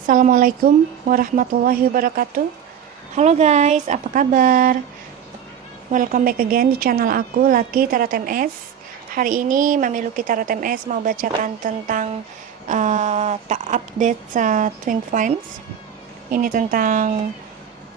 Assalamualaikum warahmatullahi wabarakatuh. Halo guys, apa kabar? Welcome back again di channel aku, Lucky Tarot MS. Hari ini Mami Lucky Tarot MS mau bacakan tentang update Twin Flames. Ini tentang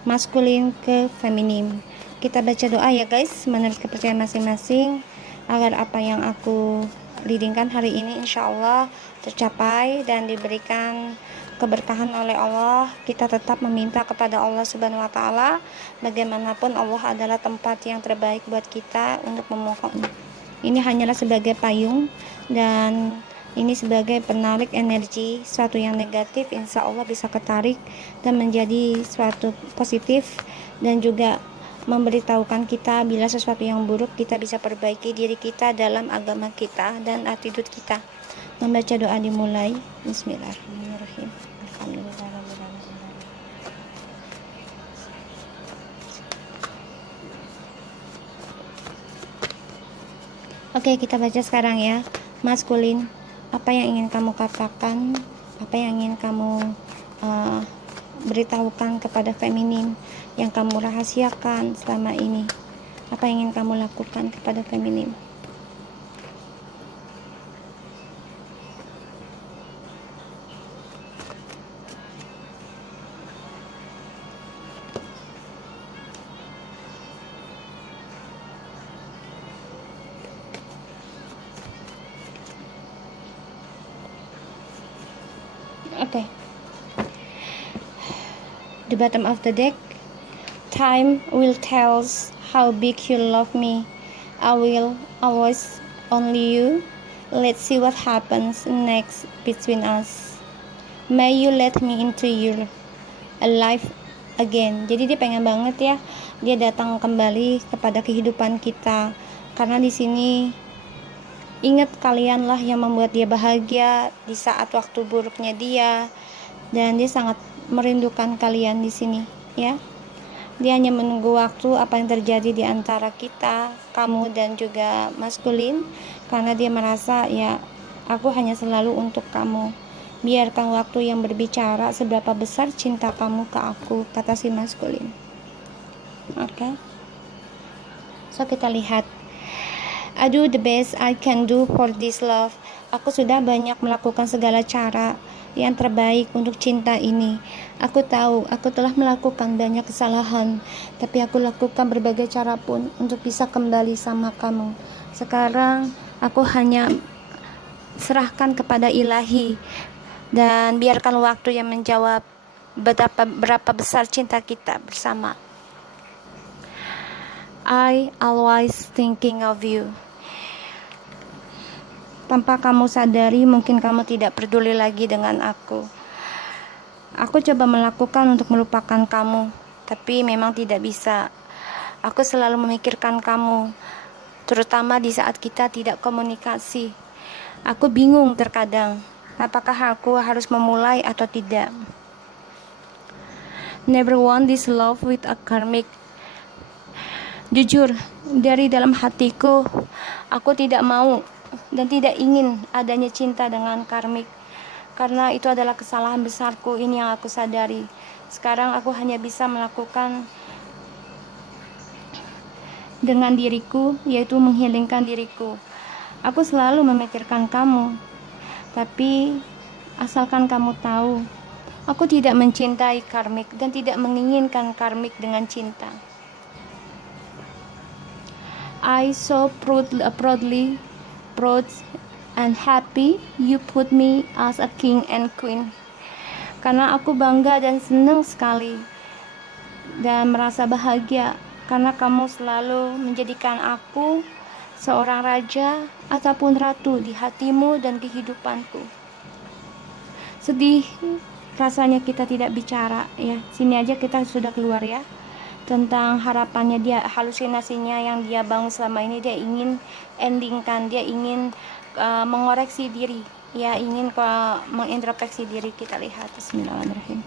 maskulin ke feminim. Kita baca doa ya guys, menurut kepercayaan masing-masing, agar apa yang aku readingkan hari ini insya Allah tercapai dan diberikan keberkahan oleh Allah. Kita tetap meminta kepada Allah Subhanahu wa Ta'ala. Bagaimanapun Allah adalah tempat yang terbaik buat kita untuk memohon. Ini hanyalah sebagai payung dan ini sebagai penarik energi. Suatu yang negatif insya Allah bisa ketarik dan menjadi suatu positif, dan juga memberitahukan kita bila sesuatu yang buruk kita bisa perbaiki diri kita dalam agama kita dan attitude kita. Membaca doa dimulai. Bismillahirrahmanirrahim. Oke, kita baca sekarang ya. Maskulin, apa yang ingin kamu katakan, apa yang ingin kamu beritahukan kepada feminin yang kamu rahasiakan selama ini, apa yang ingin kamu lakukan kepada feminin. Okay. The bottom of the deck. Time will tell how big you love me. I will always only you. Let's see what happens next between us. May you let me into your life again. Jadi dia pengen banget ya, dia datang kembali kepada kehidupan kita. Karena di sini ingat kalianlah yang membuat dia bahagia di saat waktu buruknya dia, dan dia sangat merindukan kalian di sini ya. Dia hanya menunggu waktu apa yang terjadi di antara kita, kamu dan juga maskulin, karena dia merasa ya, aku hanya selalu untuk kamu. Biarkan waktu yang berbicara seberapa besar cinta kamu ke aku, kata si maskulin. Oke. So kita lihat. I do the best I can do for this love. Aku sudah banyak melakukan segala cara yang terbaik untuk cinta ini. Aku tahu aku telah melakukan banyak kesalahan, tapi aku lakukan berbagai cara pun untuk bisa kembali sama kamu. Sekarang aku hanya serahkan kepada ilahi, dan biarkan waktu yang menjawab berapa besar cinta kita bersama. I always thinking of you. Tanpa kamu sadari, mungkin kamu tidak peduli lagi dengan aku. Aku coba melakukan untuk melupakan kamu, tapi memang tidak bisa. Aku selalu memikirkan kamu, terutama di saat kita tidak komunikasi. Aku bingung terkadang, apakah aku harus memulai atau tidak. Never want this love with a karmic. Jujur, dari dalam hatiku, aku tidak mau dan tidak ingin adanya cinta dengan karmik, karena itu adalah kesalahan besarku. Ini yang aku sadari. Sekarang aku hanya bisa melakukan dengan diriku, yaitu menghilangkan diriku. Aku selalu memikirkan kamu, tapi asalkan kamu tahu, aku tidak mencintai karmik dan tidak menginginkan karmik dengan cinta. I so proud and happy you put me as a king and queen. Karena aku bangga dan senang sekali dan merasa bahagia karena kamu selalu menjadikan aku seorang raja ataupun ratu di hatimu dan kehidupanku. Sedih rasanya kita tidak bicara ya. Sini aja kita sudah keluar ya. Tentang harapannya dia, halusinasinya yang dia bangun selama ini, dia ingin endingkan, dia ingin mengoreksi diri, ya ingin mengintrospeksi diri. Kita lihat. Bismillahirrahmanirrahim.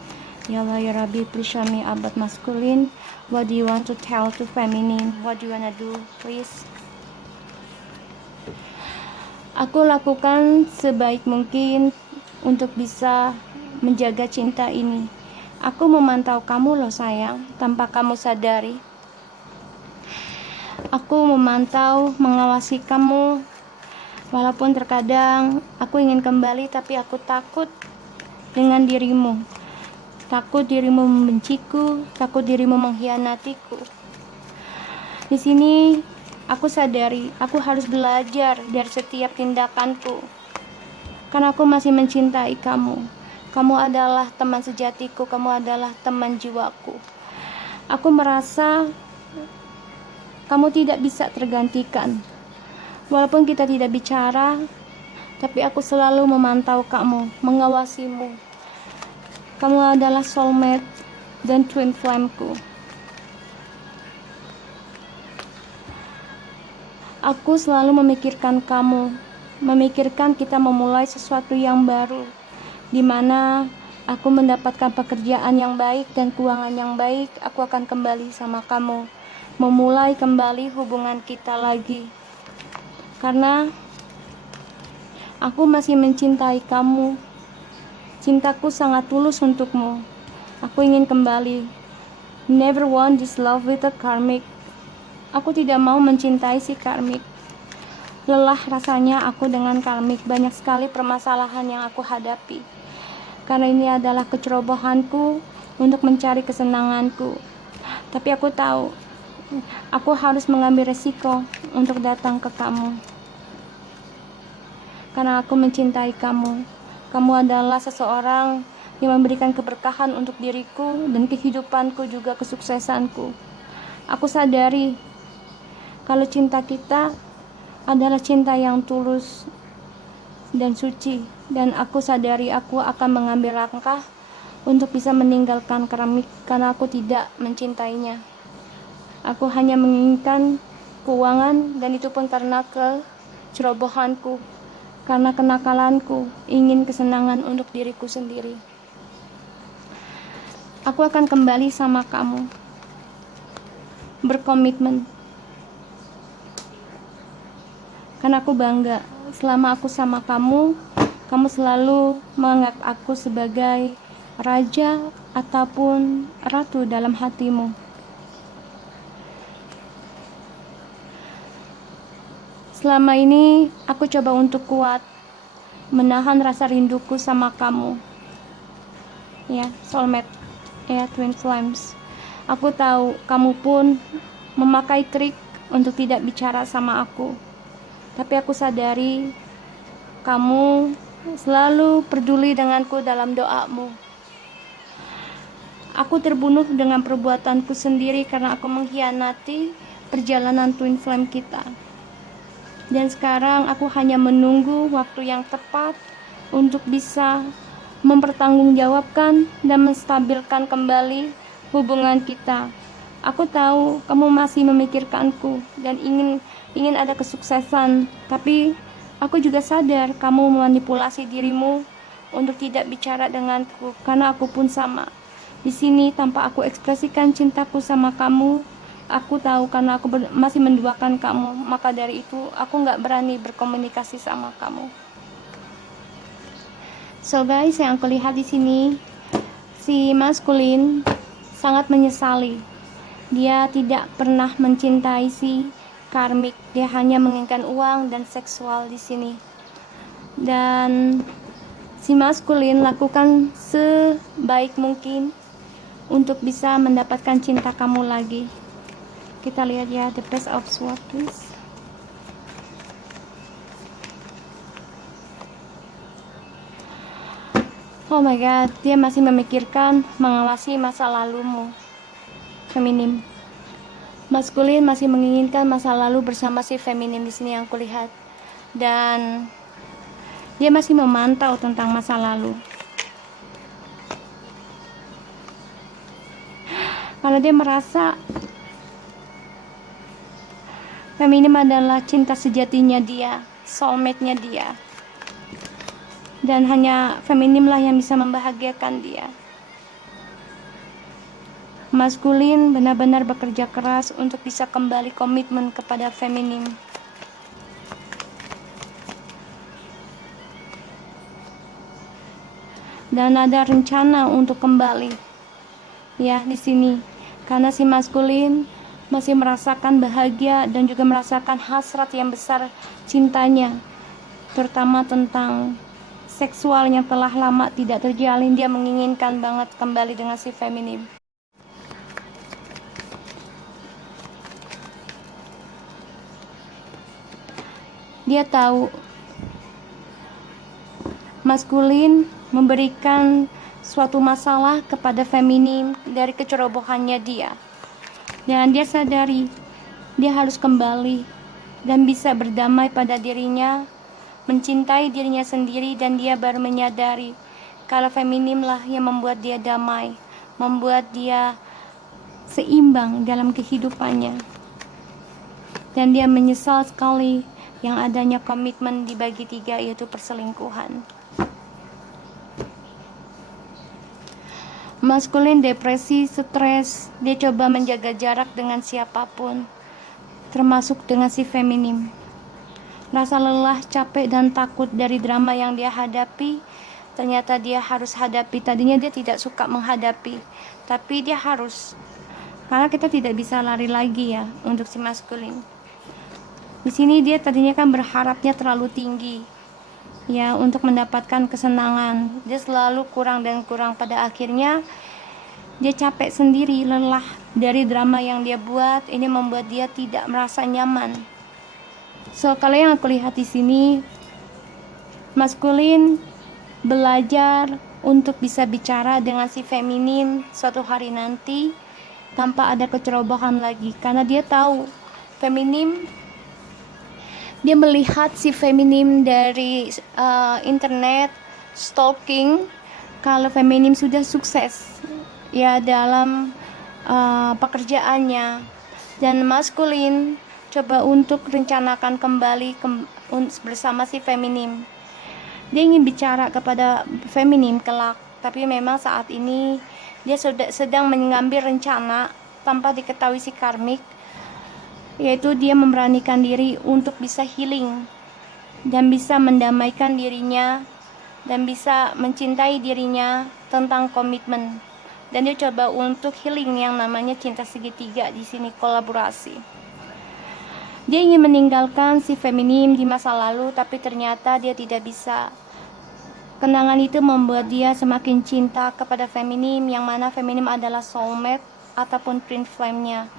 Ya Allah ya Rabbi, please show me about masculine. What do you want to tell to feminine? What do you wanna do, please? Aku lakukan sebaik mungkin untuk bisa menjaga cinta ini. Aku memantau kamu loh sayang, tanpa kamu sadari. Aku memantau, mengawasi kamu. Walaupun terkadang aku ingin kembali, tapi aku takut dengan dirimu. Takut dirimu membenciku, takut dirimu mengkhianatiku. Di sini aku sadari, aku harus belajar dari setiap tindakanku. Karena aku masih mencintai kamu. Kamu adalah teman sejatiku, kamu adalah teman jiwaku. Aku merasa kamu tidak bisa tergantikan. Walaupun kita tidak bicara, tapi aku selalu memantau kamu, mengawasimu. Kamu adalah soulmate dan twin flameku. Aku selalu memikirkan kamu, memikirkan kita memulai sesuatu yang baru, di mana aku mendapatkan pekerjaan yang baik dan keuangan yang baik. Aku akan kembali sama kamu, memulai kembali hubungan kita lagi. Karena aku masih mencintai kamu. Cintaku sangat tulus untukmu. Aku ingin kembali. Never want this love with a karmic. Aku tidak mau mencintai si karmic. Lelah rasanya aku dengan karmic. Banyak sekali permasalahan yang aku hadapi. Karena ini adalah kecerobohanku untuk mencari kesenanganku. Tapi aku tahu, aku harus mengambil resiko untuk datang ke kamu. Karena aku mencintai kamu. Kamu adalah seseorang yang memberikan keberkahan untuk diriku dan kehidupanku, juga kesuksesanku. Aku sadari kalau cinta kita adalah cinta yang tulus dan suci, dan aku sadari aku akan mengambil langkah untuk bisa meninggalkan keramik karena aku tidak mencintainya. Aku hanya menginginkan keuangan, dan itu pun karena kecerobohanku, karena kenakalanku, ingin kesenangan untuk diriku sendiri. Aku akan kembali sama kamu, berkomitmen. Karena aku bangga, selama aku sama kamu, kamu selalu menganggap aku sebagai raja ataupun ratu dalam hatimu. Selama ini aku coba untuk kuat menahan rasa rinduku sama kamu. Ya, soulmate, ya, twin flames. Aku tahu kamu pun memakai trik untuk tidak bicara sama aku. Tapi aku sadari kamu selalu peduli denganku dalam doamu. Aku terbunuh dengan perbuatanku sendiri karena aku mengkhianati perjalanan twin flame kita. Dan sekarang aku hanya menunggu waktu yang tepat untuk bisa mempertanggungjawabkan dan menstabilkan kembali hubungan kita. Aku tahu kamu masih memikirkanku dan ingin ada kesuksesan, tapi aku juga sadar kamu memanipulasi dirimu untuk tidak bicara denganku, karena aku pun sama. Di sini tanpa aku ekspresikan cintaku sama kamu, aku tahu karena aku masih menduakan kamu, maka dari itu aku nggak berani berkomunikasi sama kamu. So guys, yang aku lihat di sini, si maskulin sangat menyesali. Dia tidak pernah mencintai si karmik. Dia hanya menginginkan uang dan seksual di sini. Dan si maskulin lakukan sebaik mungkin untuk bisa mendapatkan cinta kamu lagi. Kita lihat ya, the Page of Swords please. Oh my god, dia masih memikirkan, mengawasi masa lalumu. Feminim. Maskulin masih menginginkan masa lalu bersama si feminim di sini yang kulihat. Dan dia masih memantau tentang masa lalu. Karena dia merasa feminim adalah cinta sejatinya dia, soulmate-nya dia. Dan hanya feminimlah yang bisa membahagiakan dia. Maskulin benar-benar bekerja keras untuk bisa kembali komitmen kepada feminim. dan ada rencana untuk kembali. Ya, di sini karena si maskulin masih merasakan bahagia dan juga merasakan hasrat yang besar cintanya, terutama tentang seksual yang telah lama tidak terjalin. Dia menginginkan banget kembali dengan si feminim. Dia tahu maskulin memberikan suatu masalah kepada feminim dari kecerobohannya dia. Dan dia sadari dia harus kembali dan bisa berdamai pada dirinya, mencintai dirinya sendiri, dan dia baru menyadari kalau feminimlah yang membuat dia damai, membuat dia seimbang dalam kehidupannya. Dan dia menyesal sekali yang adanya komitmen dibagi 3, yaitu perselingkuhan. Maskulin depresi, stres, dia coba menjaga jarak dengan siapapun, termasuk dengan si feminim. Rasa lelah, capek, dan takut dari drama yang dia hadapi, ternyata dia harus hadapi. Tadinya dia tidak suka menghadapi, tapi dia harus, karena kita tidak bisa lari lagi ya untuk si maskulin. Di sini dia tadinya kan berharapnya terlalu tinggi ya untuk mendapatkan kesenangan. Dia selalu kurang dan kurang. Pada akhirnya dia capek sendiri, lelah dari drama yang dia buat. Ini membuat dia tidak merasa nyaman. So, kalau yang aku lihat di sini, maskulin belajar untuk bisa bicara dengan si feminin suatu hari nanti tanpa ada kecerobohan lagi, karena dia tahu feminim. Dia melihat si feminim dari internet, stalking, kalau feminim sudah sukses ya dalam pekerjaannya, dan maskulin coba untuk rencanakan kembali bersama si feminim. Dia ingin bicara kepada feminim kelak, tapi memang saat ini dia sedang mengambil rencana tanpa diketahui si karmik, yaitu dia memberanikan diri untuk bisa healing dan bisa mendamaikan dirinya dan bisa mencintai dirinya tentang komitmen. Dan dia coba untuk healing yang namanya cinta segitiga. Di sini kolaborasi. Dia ingin meninggalkan si feminim di masa lalu, tapi ternyata dia tidak bisa. Kenangan itu membuat dia semakin cinta kepada feminim, yang mana feminim adalah soulmate ataupun twin flame-nya.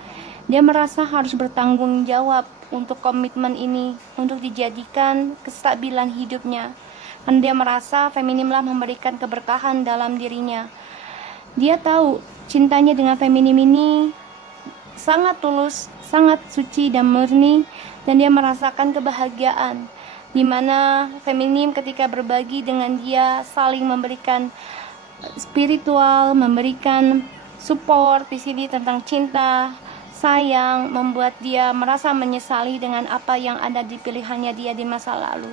Dia merasa harus bertanggung jawab untuk komitmen ini, untuk dijadikan kestabilan hidupnya. Dan dia merasa feminimlah memberikan keberkahan dalam dirinya. Dia tahu cintanya dengan feminim ini sangat tulus, sangat suci dan murni, dan dia merasakan kebahagiaan di mana feminim ketika berbagi dengan dia saling memberikan spiritual, memberikan support di sini tentang cinta, sayang, membuat dia merasa menyesali dengan apa yang ada di pilihannya dia di masa lalu.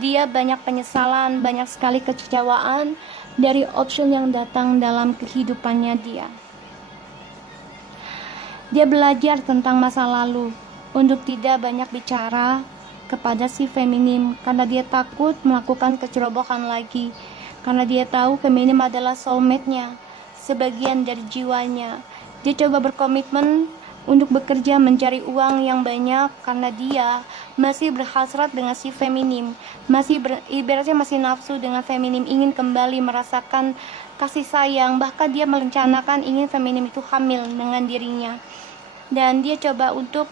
Dia banyak penyesalan, banyak sekali kekecewaan dari opsi yang datang dalam kehidupannya dia. Dia belajar tentang masa lalu untuk tidak banyak bicara kepada si feminim, karena dia takut melakukan kecerobohan lagi, karena dia tahu feminim adalah soulmate-nya, sebagian dari jiwanya. Dia coba berkomitmen untuk bekerja mencari uang yang banyak, karena dia masih berhasrat dengan si feminim, ibaratnya masih nafsu dengan feminim, ingin kembali merasakan kasih sayang. Bahkan dia merencanakan ingin feminim itu hamil dengan dirinya, dan dia coba untuk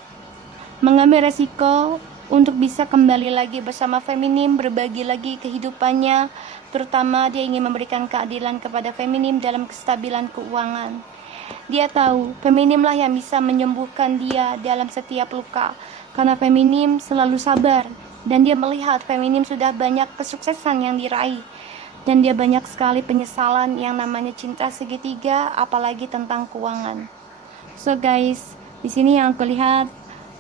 mengambil resiko untuk bisa kembali lagi bersama feminim, berbagi lagi kehidupannya. Terutama dia ingin memberikan keadilan kepada feminim dalam kestabilan keuangan. Dia tahu feminimlah yang bisa menyembuhkan dia dalam setiap luka, karena feminim selalu sabar, dan dia melihat feminim sudah banyak kesuksesan yang diraih, dan dia banyak sekali penyesalan yang namanya cinta segitiga, apalagi tentang keuangan. So guys, di sini yang aku lihat,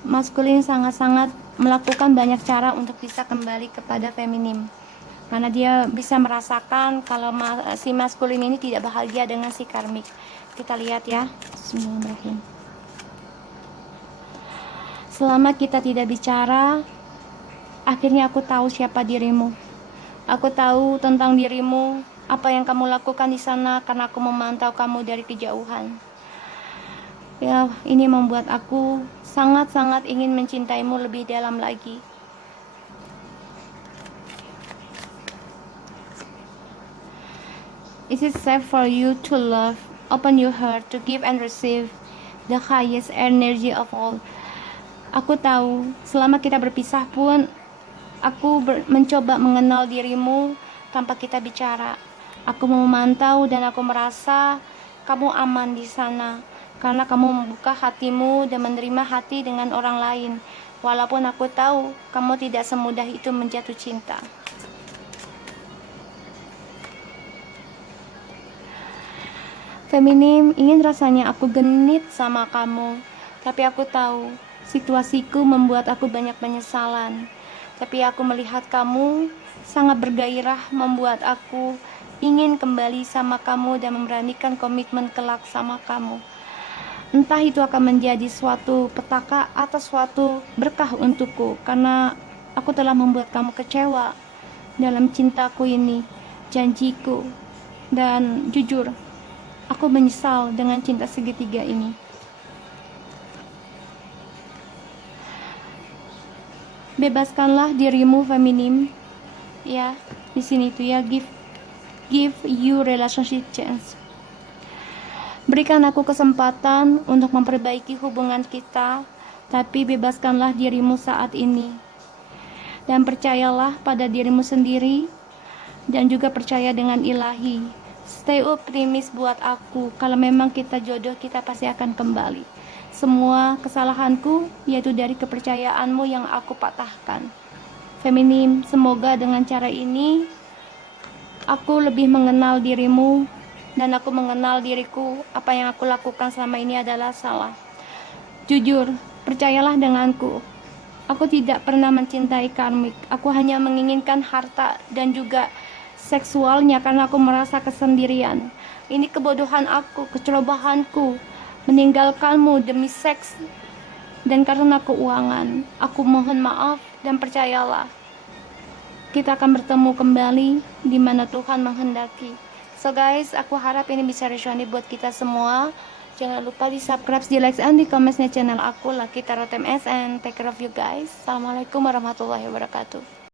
maskulin sangat-sangat melakukan banyak cara untuk bisa kembali kepada feminim, karena dia bisa merasakan kalau si maskulin ini tidak bahagia dengan si karmik. Kita lihat ya. Bismillahirrahmanirrahim. Selama kita tidak bicara, akhirnya aku tahu siapa dirimu. Aku tahu tentang dirimu, apa yang kamu lakukan di sana karena aku memantau kamu dari kejauhan. Ya, ini membuat aku sangat-sangat ingin mencintaimu lebih dalam lagi. Is it safe for you to love, open your heart, to give and receive the highest energy of all? Aku tahu, selama kita berpisah pun, aku mencoba mengenal dirimu tanpa kita bicara. Aku memantau dan aku merasa kamu aman di sana karena kamu membuka hatimu dan menerima hati dengan orang lain. Walaupun aku tahu kamu tidak semudah itu menjatuh cinta. Feminim, ingin rasanya aku genit sama kamu, tapi aku tahu situasiku membuat aku banyak penyesalan. Tapi aku melihat kamu sangat bergairah, membuat aku ingin kembali sama kamu dan memberanikan komitmen kelak sama kamu. Entah itu akan menjadi suatu petaka atau suatu berkah untukku, karena aku telah membuat kamu kecewa dalam cintaku ini, janjiku. Dan jujur, aku menyesal dengan cinta segitiga ini. Bebaskanlah dirimu, feminim. Ya, di sini tuh ya, give you relationship chance. Berikan aku kesempatan untuk memperbaiki hubungan kita, tapi bebaskanlah dirimu saat ini. Dan percayalah pada dirimu sendiri dan juga percaya dengan ilahi. Stay optimis buat aku, kalau memang kita jodoh, kita pasti akan kembali. Semua kesalahanku yaitu dari kepercayaanmu yang aku patahkan. Feminim, semoga dengan cara ini aku lebih mengenal dirimu dan aku mengenal diriku. Apa yang aku lakukan selama ini adalah salah. Jujur, percayalah denganku. Aku tidak pernah mencintai karmik. Aku hanya menginginkan harta dan juga seksualnya karena aku merasa kesendirian. Ini kebodohan aku, kecerobohanku, meninggalkanmu demi seks dan karena keuangan. Aku mohon maaf dan percayalah, kita akan bertemu kembali di mana Tuhan menghendaki. So guys, aku harap ini bisa resonate buat kita semua. Jangan lupa di subscribe, di like, dan di comment channel aku, Lucky Tarot MS, and take care of you guys. Assalamualaikum warahmatullahi wabarakatuh.